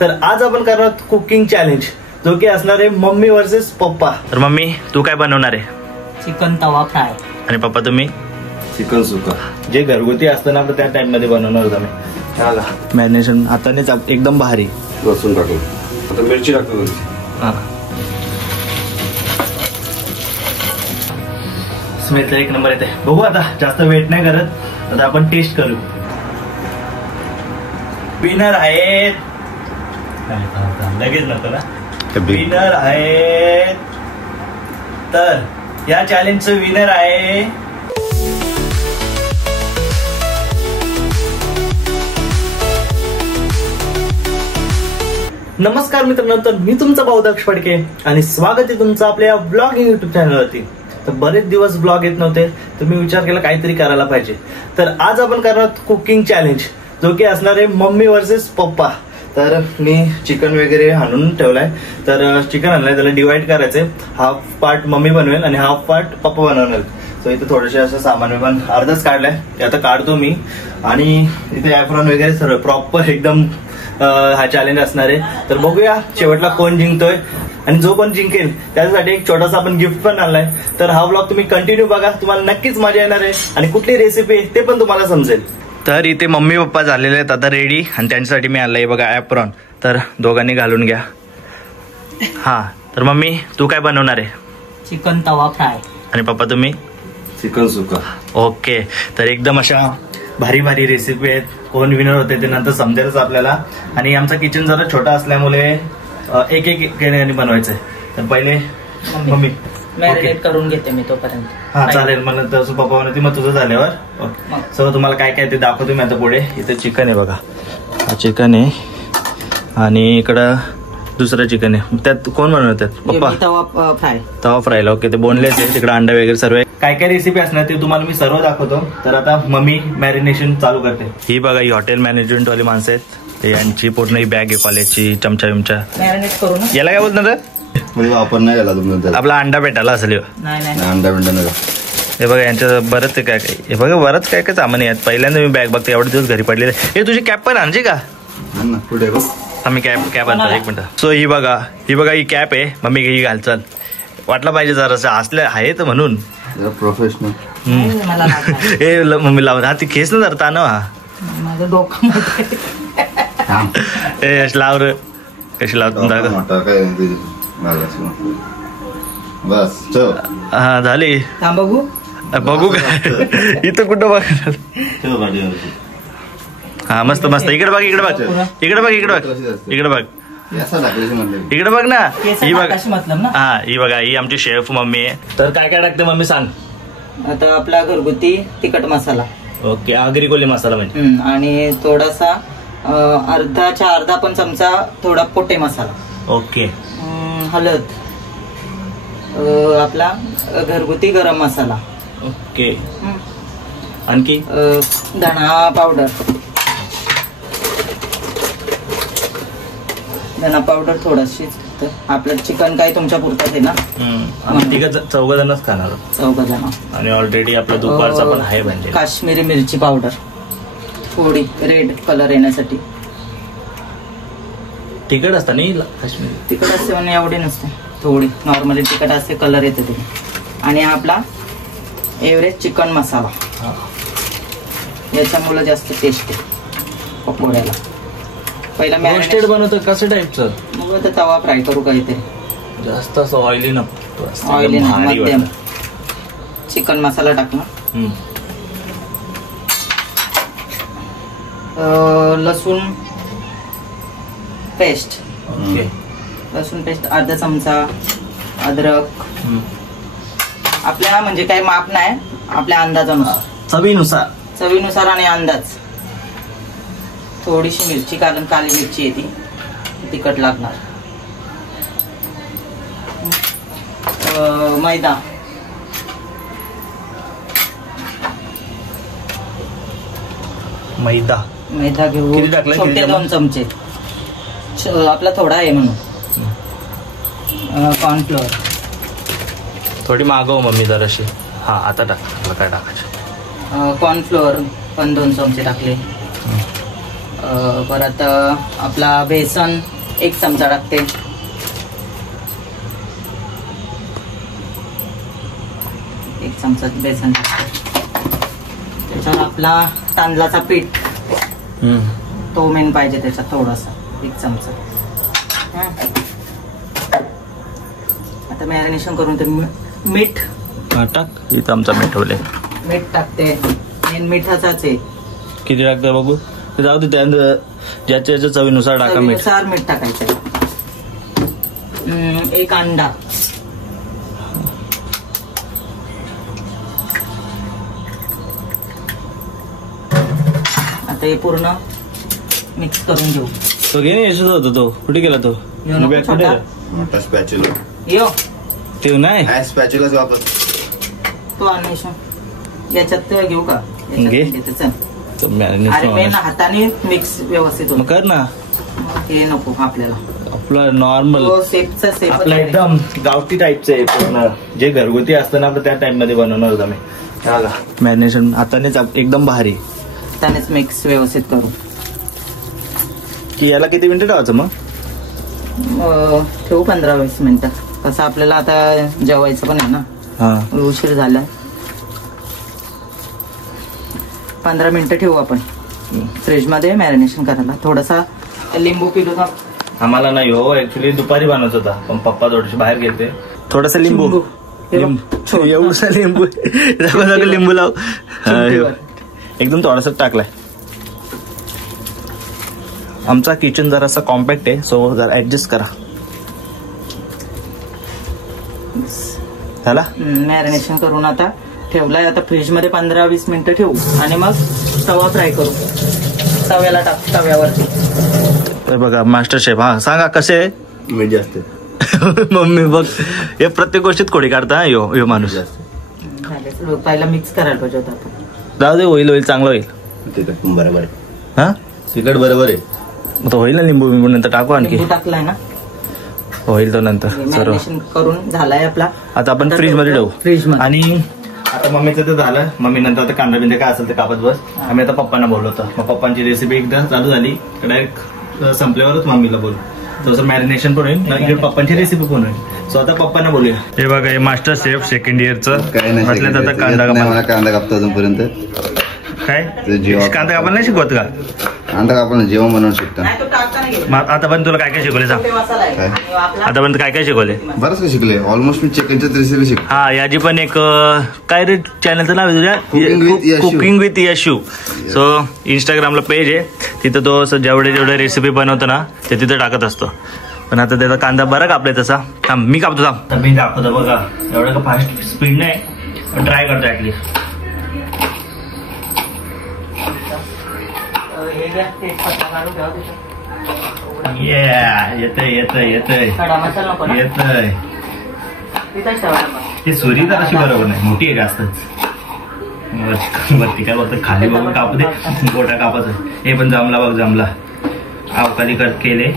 तर आज आपण करणार कुकिंग चॅलेंज, जो की असणार आहे मम्मी वर्सेस पप्पा. तर मम्मी तू काय बनवणार आहे? चिकन तवा फ्राय. आणि पप्पा तुम्ही? चिकन सुका. जे घरगुती असतं ना त्या टाइप मध्ये बनवणार होता मी. मॅरिनेशन हातानेच एकदम भारी. लसूण टाकू, आता मिरची टाकू. स्मेल तर एक नंबर येते. बघू आता, जास्त वेट नाही करत, आता आपण टेस्ट करू. विनर आहेत, लगेच नको ना. विनर आहेत, तर या चॅलेंजचं विनर आहे नमस्कार मित्रांनो, तर मी तुमचा भाऊ दक्ष फडके आणि स्वागत आहे तुमचं आपल्या ब्लॉगिंग युट्यूब चॅनलवरती. तर बरेच दिवस ब्लॉग येत नव्हते, तर मी विचार केला काहीतरी करायला पाहिजे. तर आज आपण करणार कुकिंग चॅलेंज, जो की असणार आहे मम्मी वर्सेस पप्पा. तर मी चिकन वगैरे आणून ठेवलाय. तर चिकन आणलंय, त्याला डिवाइड करायचंय. हाफ पार्ट मम्मी बनवेल आणि हाफ पार्ट पप्पा बनवणार. सो इथे थोडेसे असं सामान मी पण अर्धच काढलंय, ते आता काढतो मी. आणि इथे ॲप्रॉन वगैरे सर्व प्रॉपर एकदम हा चॅलेंज असणार आहे. तर बघूया शेवटला कोण जिंकतोय, आणि जो पण जिंकेल त्याच्यासाठी एक छोटासा आपण गिफ्ट पण आणलाय. तर हा ब्लॉग तुम्ही कंटिन्यू बघा, तुम्हाला नक्कीच मजा येणार आहे. आणि कुठली रेसिपी आहे ते पण तुम्हाला समजेल. तर इथे मम्मी पप्पा झालेले आहेत आता रेडी, आणि त्यांच्यासाठी मी आणलंय बघा ॲप्रॉन. तर दोघांनी घालून घ्या. हा, तर मम्मी तू काय बनवणार आहे? चिकन तवा फ्राय. आणि पप्पा तुम्ही? चिकन सुका. ओके, तर एकदम अशा भारी भारी रेसिपी आहेत. कोण विनर होते ते नंतर समजेलच आपल्याला. आणि आमचा किचन जरा छोटा असल्यामुळे एक एक बनवायचंय. तर पहिले मम्मी मॅरिनेट करून घेते मी तोपर्यंत. हा चालेल, मला तसं पप्पा म्हणते मग तुझं झाल्यावर. ओके, सो तुम्हाला काय काय ते दाखवतो मी आता पुढे. इथे चिकन आहे बघा, हा चिकन आहे, आणि इकडं दुसरं चिकन आहे. त्यात कोण बनवतात? पप्पा. तवा फ्राय. तवा फ्रायला. ओके, ते बोनलेस आहे. तिकडे अंडा वगैरे सर्व काय काय रेसिपी असणार ते तुम्हाला मी सर्व दाखवतो. तर आता मम्मी मॅरिनेशन चालू करते. ही बघा, ही हॉटेल मॅनेजमेंट वाली माणसं आहेत. यांची पूर्ण ही बॅग आहे कॉलेजची, चमचा विमचा. मॅरिनेट करू ना. याला काय बोलणार? वापर नाही झाला तुमचा. आपला अंडा भेटायला असेल. नाही अंडा बिंडा नाही. हे बघा यांचं बरंच काय काय, हे बघा बरंच काय काय सामान आहेत. पहिल्यांदा मी बॅग बघते, एवढे दिवस घरी पडलेले. हे तुझी कॅप पण आणजी का? पुढे आम्ही कॅप आणतो, एक मिनिट. सो ही बघा ही कॅप आहे. मम्मी ही घाल, चल. वाटलं पाहिजे जरासं असल्या आहेत म्हणून प्रोफेशनल. हे मम्मी लावून हा ती खेच ना धरता ना. माझं डोकं लाव रे, कशी लावतो बस. हा झाली. बघू बघू काय इथं कुठं बघ. हा मस्त मस्त. इकडे बघ, इकडे बघ, इकडे बघ, इकडे बघ, इकडे बघ, इकडे बघ ना. ही बघ, हा ही बघा, ही आमची शेफ मम्मी आहे. तर काय काय टाकते मम्मी सांग? आता आपला घरगुती तिखट मसाला. ओके, आगरी कोली मसाला म्हणजे. आणि थोडासा अर्धाच्या अर्धा पण चमचा थोडा पोटे मसाला. ओके. हळद, आपला घरगुती गरम मसाला. ओके. आणखी धना पावडर. धना पावडर थोडीशी. आपलं चिकन काय तुमच्या पुरतात आहे ना. चौघ जणच खाणार. चौघ जण. आणि ऑलरेडी आपला दुपारचा पण आहे म्हणजे. काश्मीरी मिरची पावडर थोडी, रेड कलर येण्यासाठी. तिखट असतं नाही काश्मीरी? तिखट असते पण एवढी नसते, थोडी नॉर्मली तिखट असते, कलर येते ते. आणि आपला एव्हरेस्ट चिकन मसाला, याच्यामुळे जास्त टेस्ट आहे पकोड्याला. पहिला रोस्टेड बनवतो कसं टाईपचं? मग आता तवा फ्राय करू काहीतरी. जास्त असं ऑइली नको. ऑइली नाही, मध्यम. चिकन मसाला टाकला. लसूण पेस्ट. लसूण पेस्ट अर्धा चमचा. अद्रक आपल्या म्हणजे काही माप नाही, आपल्या अंदाजानुसार, चवीनुसार आणि अंदाज. थोडीशी मिरची, कारण काली मिरची येते, तिखट लागणार. मैदा. मैदा घेऊ. छोटे 2 चमचे. आपला थोडा आहे म्हणून. कॉर्नफ्लोअर थोडी मागव मम्मी जराशी. हा आता टाक, काय टाकायचं. कॉर्नफ्लोअर पण 2 चमचे टाकले. परत आपला बेसन 1 चमचा टाकते. एक चमचा बेसन टाकते. त्याच्यावर आपला तांदळाचा पीठ तो मेन पाहिजे त्याच्यात थोडासा 1 चमचा. आता मॅरिनेशन करून ते मीठ टाक. इथं आमचा मीठ ठेवले. मीठ टाकते. मेन मिठाचाच आहे. किती टाकतं बघू. जाऊ दे ज्याच्या चवीनुसार टाका. चवीनुसार मीठ टाकायचं. 1 अंडा. आता हे पूर्ण मिक्स करून घेऊ. तो घे नाही यशच होता. तो कुठे गेला तो. मोठा स्पॅच्युला. यो ते नाही स्पॅच्युलाच वापर. तो अन्वेषण याच्यात ते घेऊ का. घे. अरे मेन हाताने मिक्स व्यवस्थित मग कर ना. हे नको आपल्याला. आपला नॉर्मल सेपचा सेप आपला एकदम गावठी टाईपचं आहे पूर्ण. जे घरगुती असतं ना त्या टाइप मध्ये बनवणार होता मी. मॅरिनेशन हातानेच एकदम भारी. हातानेच मिक्स व्यवस्थित करू. की याला किती मिनिटं ठेवायचं मग. ठेवू 15-20 मिनिटं. कसं आपल्याला आता जेवायचं पण आहे ना. हा उशीर झाला. 15 मिनिटं ठेवू आपण फ्रीज मध्ये मॅरिनेशन करायला. थोडासा लिंबू पिळू. आम्हाला नाही हो. ऍक्च्युली दुपारी बनवत होता पण पप्पा थोडेसे बाहेर गेले. थोडासा लिंबू. एवढसा लिंबू. लिंबू लाव. एकदम थोडासा टाकलाय. आमचा किचन जरासा कॉम्पॅक्ट आहे सो जरा ऍडजस्ट करा. झाला मॅरिनेशन करून आता ठेवलाय. आता फ्रीज मध्ये 15-20 मिनिटं ठेवू आणि मग तवा फ्राय करू. तव्याला टाक. तव्यावरती बघा मास्टर शेफ. हा सांगा कसे आहे. मीठ जास्त. मम्मी बघ हे प्रत्येक गोष्टीत खोडी काढता. यो माणूस पहिला मिक्स करायला पाहिजे होता आपण. जाऊ दे. होईल चांगलं होईल. तिखट बरोबर आहे. हा तिखट बरोबर आहे. मग तो होईल ना. लिंबू नंतर टाकू आणखी. टाकलाय ना. होईल तो नंतर सर्व. मॅरिनेशन करून झालाय आपला. आता आपण फ्रीज मध्ये ठेवू. फ्रीज मध्ये. आणि आता मम्मीचं तर झालं. मम्मी नंतर आता कांदा बिंदा काय असेल ते कापत बस. आम्ही आता पप्पांना बोलवतो. मग पप्पांची रेसिपी एकदा चालू झाली डायरेक्ट संपल्यावरच मम्मीला बोलू. तसं मॅरिनेशन पण होईल. इकडे पप्पांची रेसिपी पण होईल. सो आता पप्पांना बोलूया. हे बघा हे मास्टर शेफ सेकंड इयरचं. काय नाही आता कांदा मला कांदा कापतो अजूनपर्यंत. काय कांदा कापायला नाही शिकवत का. कांदा आपण जेवण बनवून शिकतो. आता पण तुला काय काय शिकवले सांग. आता पण काय काय शिकवले. बरंच काय शिकले. ऑलमोस्ट मी चिकनच्या रेसिपी शिकतो. हा याची पण एक काय रे चॅनलचं नाव आहे तुझ्या. Cooking with Yashu. सो इंस्टाग्रामला पेज आहे. तिथं तो जेवढे रेसिपी बनवतो ना ते तिथं टाकत असतो. पण आता त्याचा कांदा बरा कापलाय तसा. थांब मी कापतो. थांब मी दाखवतो. बघा एवढं का फास्ट स्पीड नाही पण ट्राय करतो ऍटलीस्ट. येतय ती सुरी तर अशी बरोबर नाही. मोठी आहे जास्तच. वरती काय बोलतात खाली बघून कापू दे. गोटा कापायचं. हे पण जमला बघ. जमला. अवकाळी कट केले.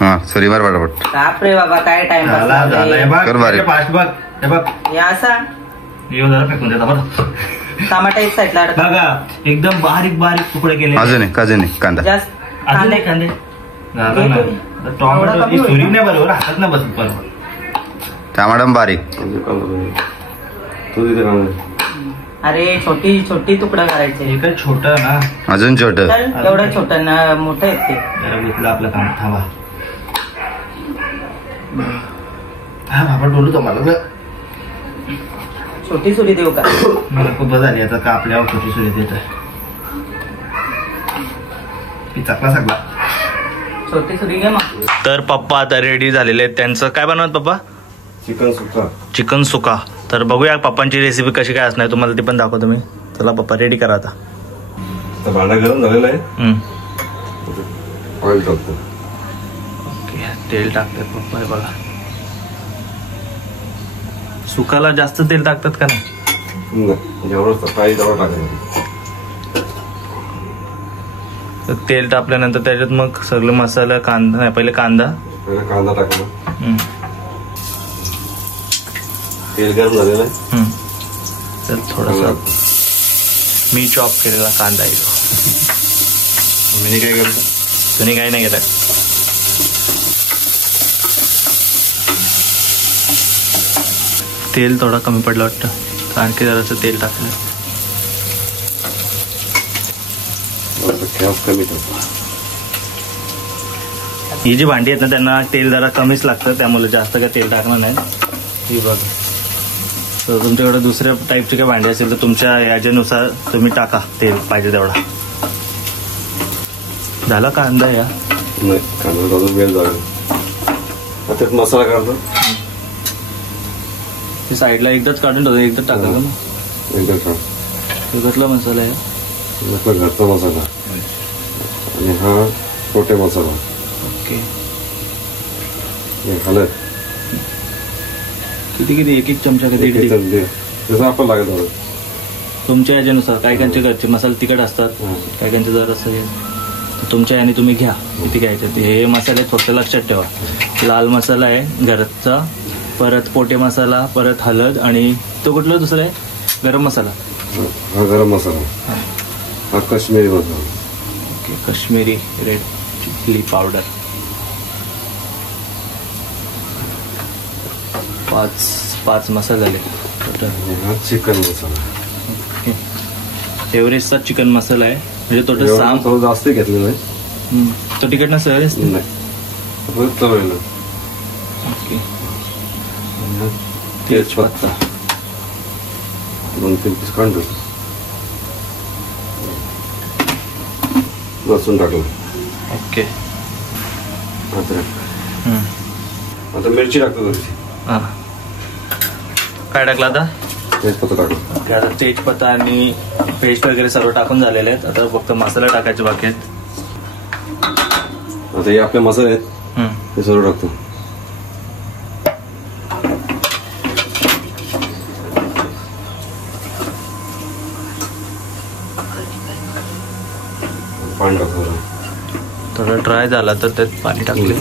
हा सॉरी बार पटापट. बापरे बाबा काय टाइम झालाय बघ. फास्ट बघ. हे बघ असा येऊ जरा फेकून देता बरं. टमाटा एक साईडला बघा एकदम बारीक बारीक तुकडे केले. अजून कांदा जास्त कांदे झालं ना. टोमॅटो सुरी नाही बरोबर. हातात नाही बसत बरोबर. टमाटा बारीक. अरे छोटी छोटी तुकडा करायचे. हे काय छोटं ना. अजून छोट. एवढं छोटं ना मोठं आहे ते. जरा घेतलं आपलं काम. थांबा. हा बाबा डोलू तुम्हाला. छोटी सुरी देऊ का. मला खूप झाली आता कापल्यावर छोटी सुरी देत. चाकला सगळा. छोटी सुरी घे मग. तर पप्पा आता रेडी झालेले आहेत. त्यांचं काय बनवत पप्पा. चिकन सुका. तर बघूया पप्पांची रेसिपी कशी काय असणार. तुम्हाला ती पण दाखवतो मी. चला पप्पा रेडी करा आता. भांडा गरम झालेला आहे. ऑइल टाकतो. ओके तेल टाकतात पप्पा. हे बघा सुकाला जास्त तेल टाकतात का नाही. जेवढं सकाळी तेवढं टाकायचं. तेल टाकल्यानंतर त्याच्यात मग सगळं मसाला कांदा नाही. पहिले कांदा टाकला. तेल गरम झालेलं आहे. तर थोडासा मी चॉप केलेला कांदा येतो. मी काय करतो तुम्ही काही नाही केलं. तेल थोडं कमी पडलं वाटतं, आणखी जरासं तेल टाकलं. गॅस कमी ठेवतो. ही जी भांडी आहेत ना त्यांना तेल जरा कमीच लागतं, त्यामुळे जास्त काय तेल टाकणार नाही. ही बघ, तर तुमच्याकडे दुसऱ्या टाईपची काही भांडी असेल तर तुमच्या याच्यानुसार तुम्ही टाका तेल पाहिजे तेवढा. झाला कांदा या नाही, कांदा अजून वेळ जाईल. त्यात मसाला काढतो. ते साईडला एकदाच काढून ठेवतो, एकदाच टाकायचं ना. एकदम छान. तो कसला मसाला आहे? आपला घरचा मसाला आणि हा छोटे मसाला. ओके. हे हळद किती किती? एक चमचा का दीड? जसं आपण लागेल थोडं. तुमच्या याच्यानुसार. काही काहींचे घरचे मसाले तिखट असतात, काही काहींचे जर असं तुमच्या याने तुम्ही घ्या किती घ्यायचे ते. हे मसाले फक्त लक्षात ठेवा. लाल मसाला आहे घरचा, परत पोटे मसाला, परत हळद, आणि तो कुठला दुसरा आहे गरम मसाला. हा गरम मसाला, हा Kashmiri masala. Okay, Kashmiri red chilli powder. 5 मसाले झाले टोटल. हा चिकन मसाला. एव्हरेस्टचा चिकन मसाला आहे, म्हणजे टोटल 6. थोडं जास्त घेतलेलं आहे. तो तिखट नसेल? नाही, चवळीला. ओके. तेजपत्ता 2-3 पीस काढून ठेवतो. लसूण टाकलं. ओके. आता मिरची टाकतो थोडीशी. हां, काय टाकलं आता? तेजपत्ता टाकलं. ओके, आता तेजपत्ता आणि पेस्ट वगैरे सर्व टाकून झालेले आहेत. आता फक्त मसाला टाकायचे बाकी आहेत. आता हे आपले मसाले आहेत, ते सर्व टाकतो. पाणी टाकतो. थोडं ड्राय झाला तर त्यात पाणी टाकले.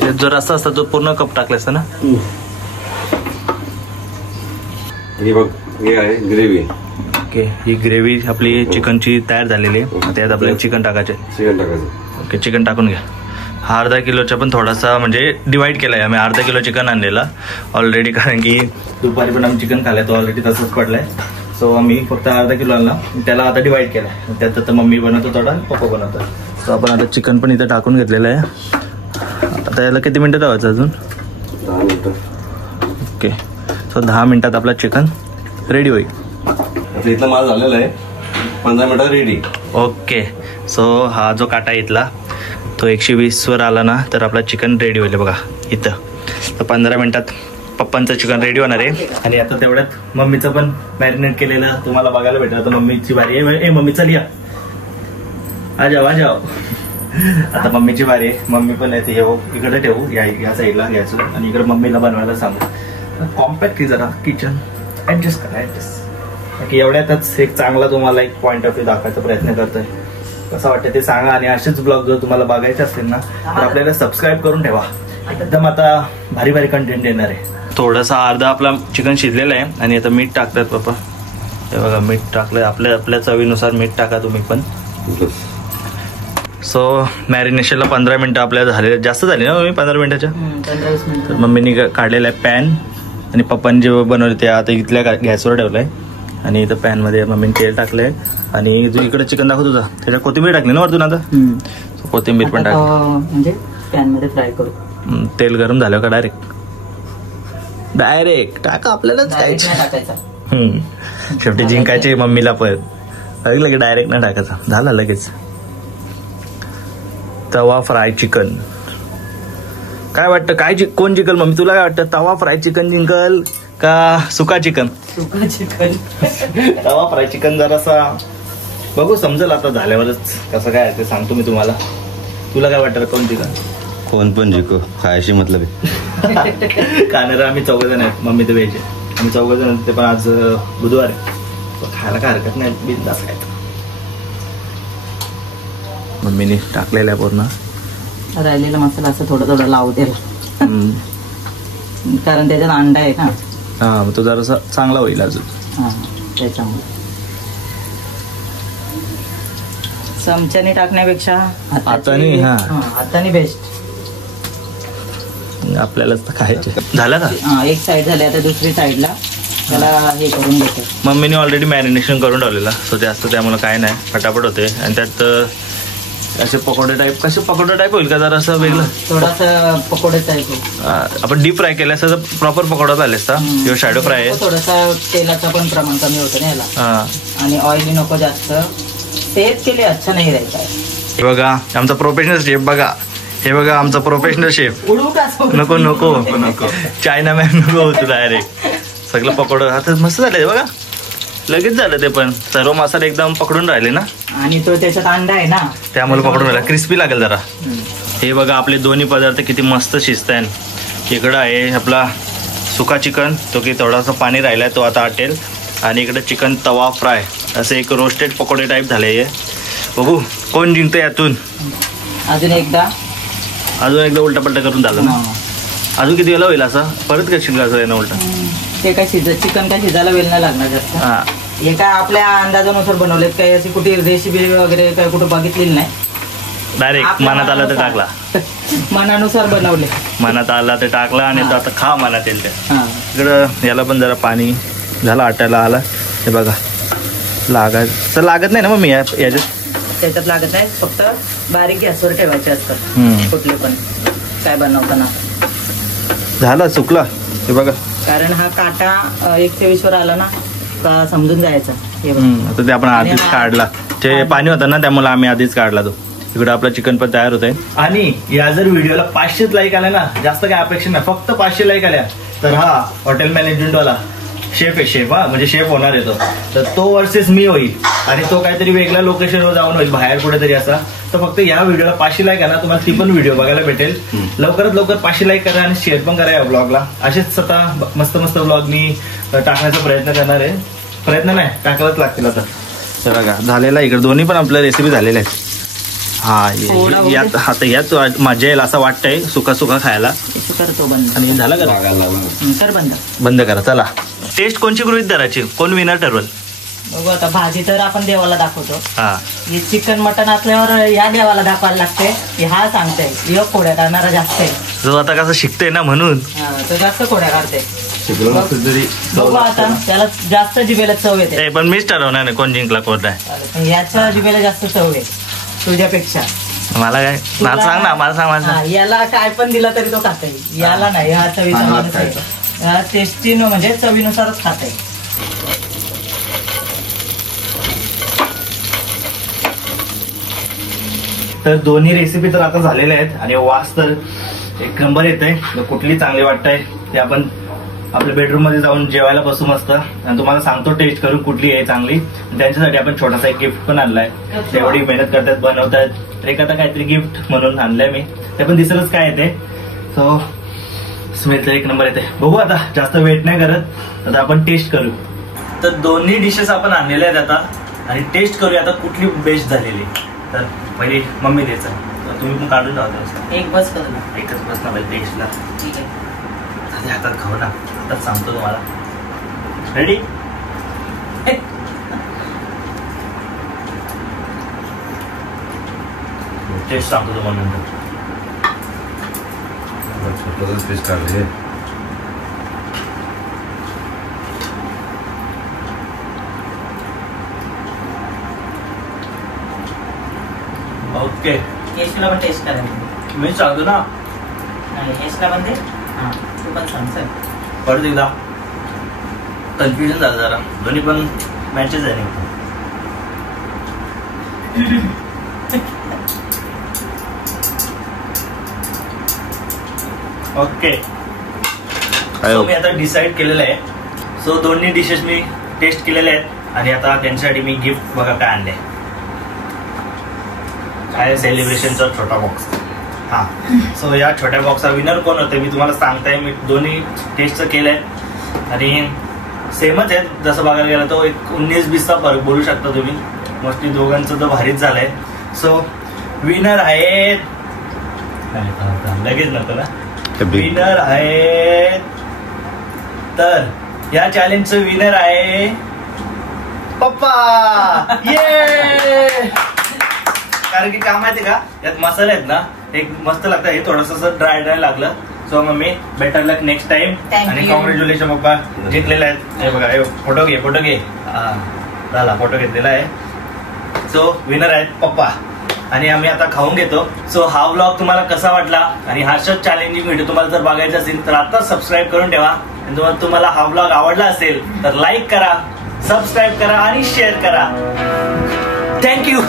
त्यात जर असं असतं तो पूर्ण कप टाकला असता ना. ही बघ, हे आहे ग्रेव्ही. ओके, ही ग्रेव्ही आपली चिकनची तयार झालेली आहे. त्यात आपल्याला चिकन टाकायचे. चिकन टाकायचं. ओके, चिकन टाकून घ्या. हा अर्धा किलोचा पण थोडासा म्हणजे डिवाइड केला आहे आम्ही. अर्धा किलो चिकन आणलेला ऑलरेडी, कारण की दुपारी पण आम्ही चिकन खाल्लाय, तो ऑलरेडी तसंच पडलाय. सो आम्ही फक्त अर्धा किलो आणला, त्याला आता डिवाइड केला. त्यात आता मम्मी बनवतो थोडा, पप्पा बनवतात. सो आपण आता चिकन पण इथं टाकून घेतलेलं आहे. आता याला किती मिनटं ठेवायचं अजून? 10 मिनिटं. ओके, सो 10 मिनिटात आपला चिकन रेडी होईल. आता इथला माल झालेला आहे, 15 मिनिटात रेडी. ओके, सो हा जो काटा इथला तो 120 वर आला ना तर आपला चिकन रेडी होईल बघा इथं. तर 15 मिनिटात पप्पांचं चिकन रेडी होणार आहे. आणि आता तेवढ्यात मम्मीचं पण मॅरिनेट केलेलं तुम्हाला बघायला भेटेल. आता मम्मीची बारी आहे. ए मम्मी चल या, आ जाओ. आता मम्मीची बारी आहे. मम्मी पण येते. इकडे ठेवू, या साईडला घ्यायचं आणि इकडे मम्मीला बनवायला सांगू. कॉम्पॅक्ट जरा किचन ऍडजस्ट करा, ऍडजस्ट. की एवढ्यातच एक चांगला तुम्हाला एक पॉइंट ऑफ व्ह्यू दाखवायचा प्रयत्न करतोय. कसं वाटतं ते सांगा. आणि असेच ब्लॉग जर तुम्हाला बघायचे असतील ना तर आपल्याला सबस्क्राईब करून ठेवा. एकदम आता भारी भारी कंटेंट येणार आहे. थोडासा अर्धा आपला चिकन शिजलेलं आहे आणि आता मीठ टाकतात पप्पा. हे बघा, मीठ टाकलंय. आपल्या चवीनुसार मीठ टाका तुम्ही पण. सो मॅरिनेशनला 15 मिनिटं आपल्याला झाले. जास्त झाली ना मम्मी 15 मिनिटाच्या? 15-20 मिनिटं. तर मम्मीने काढलेला आहे पॅन, आणि पप्पांनी जे बनवले ते आता इथल्या गॅसवर ठेवलंय. आणि इथं पॅनमध्ये मम्मीने तेल टाकलंय. आणि जो इकडे चिकन दाखवत होता त्याच्यात कोथिंबीर टाकली ना वरतून. आता कोथिंबीर पण टाकली. म्हणजे पॅन मध्ये फ्राय करू. तेल गरम झालं का डायरेक्ट टाका, आपल्यालाच टाकायचा. शेवटी जिंकायचे मम्मीला पण. की डायरेक्ट नाही टाकायचा. झाला लगेच. तवा फ्राय चिकन. काय वाटतं कोण जिंकल मम्मी? तुला काय वाटतं, तवा फ्राय चिकन जिंकल का सुका चिकन? सुका चिकन. तवा फ्राय चिकन जरासा बघू, समजेल आता झाल्यावरच कसं काय ते सांगतो मी तुम्हाला. तुला काय वाटतं कोण जिंकल? कोण पण जिंको, खायशी मतलब खाणारे आम्ही 4 जण आहेत. मम्मी तर व्यायचे, आम्ही 4 जण. ते पण आज बुधवार आहे, खायला काय हरकत नाही, बिनधास्त खायचं. मम्मीने टाकलेला आहे पूर्ण. राहिलेला मसाला असं थोडं लावू त्याला, कारण त्याच्यात अंडा आहे ना. हा, तो जरासा चांगला होईल अजून. त्याच्यामुळे चमच्याने टाकण्यापेक्षा हाताने, हाताने बेस्ट. आपल्यालाच तर खायचे. झालं का? एक साईड झाली, आता दुसरी साईडला त्याला हे करून घेतो. मम्मीने ऑलरेडी मॅरिनेशन करून ठेवलेला, सो जास्त त्यामुळे काय नाही, फटाफट होते. आणि त्यात असे पकोडे टाईप, कसे पकोडे टाईप होईल का जरा असं वेगळं, थोडासा पकोडे टाईप. आपण डीप फ्राय केलं असं प्रॉपर पकोडा झाले असता किंवा शॅडो फ्राय आहे. थोडासा तेलाचं पण प्रमाण कमी होतं ना याला, आणि ऑइली नको जास्त. तेच केले अच्छा नाही राहायचा. हे बघा आमचा प्रोफेशनल शेफ, बघा हे बघा आमचा प्रोफेशनल शेफ. उडू का? नको नको नको, चायना मॅन नको होतो डायरेक्ट. सगळं पकोडं आता मस्त झालंय बघा, लगेच झालं ते. पण सर्व मसाले एकदम पकडून राहिले ना, आणि तो त्याच्यात अंडा आहे ना, त्यामुळे पकडून राहिला, क्रिस्पी लागेल जरा. हे बघा आपले दोन्ही पदार्थ किती मस्त शिजत आहे. इकडं आहे आपला सुका चिकन, तो की थोडासा पाणी राहिलाय, तो आता आटेल. आणि इकडे चिकन तवा फ्राय, असे एक रोस्टेड पकोडे टाईप झाले. हे बघू कोण जिंकतं यातून. अजून एकदा उलटा पलटा करून झालं ना. अजून किती वेळा होईल असं, परत काय शिजलं ना उलटा. ते काय चिकन काय शिजायला वेळ नाही लागणार जास्त. हे काय आपल्या अंदाजानुसार बनवलेत, काही अशी कुठे रेसिपी वगैरे काय कुठे बघितलेली नाही. डायरेक्ट मनात आला तर टाकला, मनानुसार बनवले, मनात आला तर टाकला. आणि तो आता खा मनात येईल त्या. इकडं याला पण जरा पाणी झालं, आटायला आला. हे बघा लागत नाही ना मग मी याच्यात, त्याच्यात लागत नाही, फक्त बारीक गॅसवर ठेवायचे असतात कुठले पण काय बनवताना. झालं सुकला हे बघा, कारण हा काटा 120 वर आला ना का समजून जायचा. आता ते आपण आधीच काढला, ते पाणी होतं ना त्यामुळे आम्ही आधीच काढला तो. इकडे आपला चिकन पण तयार होत आहे. आणि या जर व्हिडिओला 500 लाईक आल्या ना, जास्त काय अपेक्षा नाही, फक्त 500 लाईक आल्या तर हा हॉटेल मॅनेजमेंट वाला शेफ आहे, शेफ म्हणजे शेफ होणार आहे तर तो वर्सेस मी होईल. आणि तो काहीतरी वेगळ्या लोकेशनवर जाऊन होईल, बाहेर कुठेतरी असा. तर फक्त या व्हिडिओला 500 लाईक आहे ना, तुम्हाला ती पण व्हिडिओ बघायला भेटेल. लवकरात लवकर 500 लाईक करा आणि शेअर पण करा या ब्लॉगला. असेच आता मस्त मस्त ब्लॉग मी टाकण्याचा प्रयत्न करणार आहे. प्रयत्न नाही, टाकायलाच लागतील आता. बघा झालेला, इकडे दोन्ही पण आपल्या रेसिपी झालेल्या आहेत. यात आता यात मजा येईल असं वाटतंय, सुका सुका खायला. करतो बंद. आणि झालं का? बंद करा. चला टेस्ट कोणची गृहीत धरायची, कोण विनर ठरवल बघू. आता भाजी तर आपण देवाला दाखवतो, हा. हे चिकन मटन असल्यावर या देवाला दाखवायला लागते. हा सांगते योग खोड्या करणारा जास्त आहे, जो आता कसं शिकतोय ना म्हणून तो जास्त खोड्या काढते. बघू आता त्याला जास्त जिभेला चव येते. पण मीच ठरवणार नाही कोण जिंकला कोण नाही. याच्या जिभेला जास्त चव आहे तुझ्यापेक्षा. मला काय, मला सांग ना, मला सांग. याला काय पण दिला तरी तो खाता येईल, याला नाही. हा चवीचा माणूस आहे, टेस्टी म्हणजे चवीनुसारच खाता येईल. तर दोन्ही रेसिपी तर आता झालेल्या आहेत आणि वास तर एक नंबर येत आहे. कुठली चांगली वाटतंय ते आपण आपल्या बेडरूम मध्ये जाऊन जेवायला बसू मस्त, आणि तुम्हाला सांगतो टेस्ट करून कुठली आहे चांगली. त्यांच्यासाठी आपण छोटासा एक गिफ्ट पण आणलाय. तेवढी मेहनत करतात, बनवतात, तर एक आता काहीतरी गिफ्ट म्हणून आणलंय मी. ते पण दिसलंच काय येते. सो स्मेल तर एक नंबर येते. बघू आता, जास्त वेट नाही करत, आता आपण टेस्ट करू. तर दोन्ही डिशेस आपण आणलेल्या आहेत आता, आणि टेस्ट करूया आता कुठली बेस्ट झालेली. तर पहिले मम्मी द्यायचं, तर तुम्ही पण काढून ठेवता. एक बस करू, एकच बस ना पाहिजे टेस्टला. ठीक आहे, हातात खाऊ ना, आताच सांगतो तुम्हाला. रेडी? टेस्ट सांगतो तुम्हाला नंतर. पीस काढले. ओके, यशला पण टेस्ट करायला मी सांगतो ना. यशला पण दे, तू पण सांग सर. परत एकदा कन्फ्युजन झालं जरा, दोन्ही पण मॅचेस आहे. ओके, सो मी आता डिसाईड केलेलं आहे. सो दोन्ही डिशेस मी टेस्ट केलेले आहेत, आणि आता त्यांच्यासाठी मी गिफ्ट बघा काय आणले. काय सेलिब्रेशनचा छोटा बॉक्स. हा, सो या छोट्या बॉक्सचा विनर कोण होते मी तुम्हाला सांगताय. मी दोन्ही टेस्टचं केलंय आणि सेमच आहेत. जसं बघायला गेलं तो एक 19-20चा फरक बोलू शकता तुम्ही. मोस्टली दोघांचं तर भारीच झालंय. सो विनर आहेत, लगेच नको ना, विनर आहेत. तर या चॅलेंजचं विनर आहे पप्पा ये. कारण की काय माहिती का, यात मसाले आहेत ना, एक मस्त लागतं. हे थोडस ड्राय लागलं. सो मम्मी बेटर लक नेक्स्ट टाइम. Thank आणि you. कॉंग्रॅच्युलेशन पप्पा, जिंकलेले आहेत. हे बघा, हे फोटो घे. झाला, फोटो घेतलेला आहे. सो विनर आहेत पप्पा. आणि आम्ही आता खाऊन घेतो. सो हा व्लॉग तुम्हाला कसा वाटला आणि हा अशाच चॅलेंजिंग व्हिडिओ तुम्हाला जर बघायचा असेल तर आता सबस्क्राईब करून ठेवा. आणि तुम्हाला हा व्लॉग आवडला असेल तर लाईक करा, सबस्क्राईब करा आणि शेअर करा. थँक्यू.